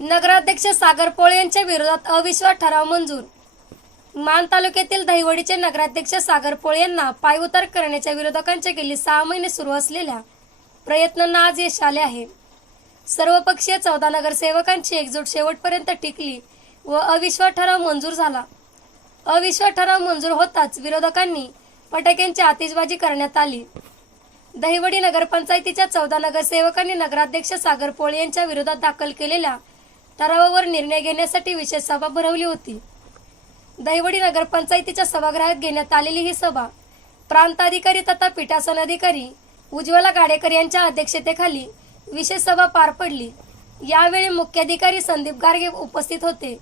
नगराध्यक्ष सागर पोळे यांच्या विरोधात अविश्वास ठराव मंजूर. मान तालुक्यातील दहिवडीचे नगराध्यक्ष सागर पोळे यांना पायउतार करण्याच्या विरोधकांच्या गेली सहा महिने सुरू असलेल्या प्रयत्नांना आज यश आले आहे. सर्वपक्षीय चौदा नगरसेवकांची एकजूट शेवटपर्यंत टिकली व अविश्वास ठराव मंजूर झाला. अविश्वास ठराव मंजूर होताच विरोधकांनी फटाक्यांची आतिषबाजी करण्यात आली. दहिवडी नगरपंचायतीच्या चौदा नगरसेवकांनी नगराध्यक्ष सागर पोळे यांच्या विरोधात दाखल केलेल्या ठरावावर निर्णय घेण्यासाठी विशेष सभा भरवली होती. दहिवडी नगरपंचायतीच्या सभागृहात घेण्यात आलेली ही सभा प्रांताधिकारी तथा पीठासन अधिकारी उज्ज्वला गाडेकर यांच्या अध्यक्षतेखाली विशेष सभा पार पडली. यावेळी मुख्याधिकारी संदीप गार्गे उपस्थित होते.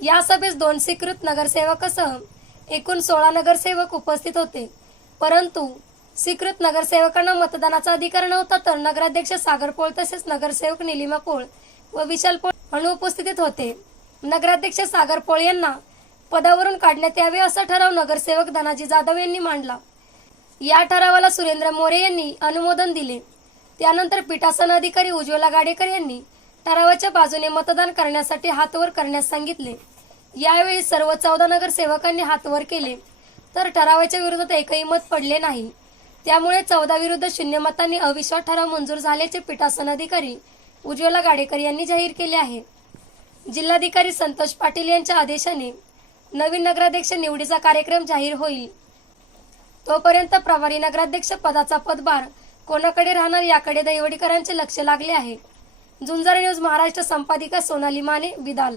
या सभेस दोन स्वीकृत नगरसेवकासह एकूण सोळा नगरसेवक उपस्थित होते. परंतु स्वीकृत नगरसेवकांना मतदानाचा अधिकार नव्हता तर नगराध्यक्ष सागर पोळ तसेच नगरसेवक निलिमा पोळ व विशाल पोळ अनुपस्थितीत होते. नगराध्यक्ष सागर पोळ यांना पदावरून काढण्यात यावे असा ठराव नगरसेवक धनाजी जाधव यांनी मांडला. या ठरावाला सुरेंद्र मोरे यांनी अनुमोदन दिले. त्यानंतर पीठासन अधिकारी उज्ज्वला गाडेकर यांनी ठरावाच्या बाजूने मतदान करण्यासाठी हातवर करण्यास सांगितले. यावेळी सर्व चौदा नगरसेवकांनी हातवर केले. तर ठरावाच्या विरोधात एकही मत पडले नाही. त्यामुळे चौदा विरुद्ध शून्य मतांनी अविश्वास ठराव मंजूर झाल्याचे पीठासन अधिकारी उज्ज्वला गाडेकर यांनी जाहीर केले आहे. जिल्हाधिकारी संतोष पाटील यांच्या आदेशाने नवीन नगराध्यक्ष निवडीचा कार्यक्रम जाहीर होईल. तोपर्यंत प्रभारी नगराध्यक्ष पदाचा पदभार कोणाकडे राहणार याकडे दैवडीकरांचे लक्ष लागले आहे. झुंजार न्यूज महाराष्ट्र संपादिका सोनाली माने विदाल.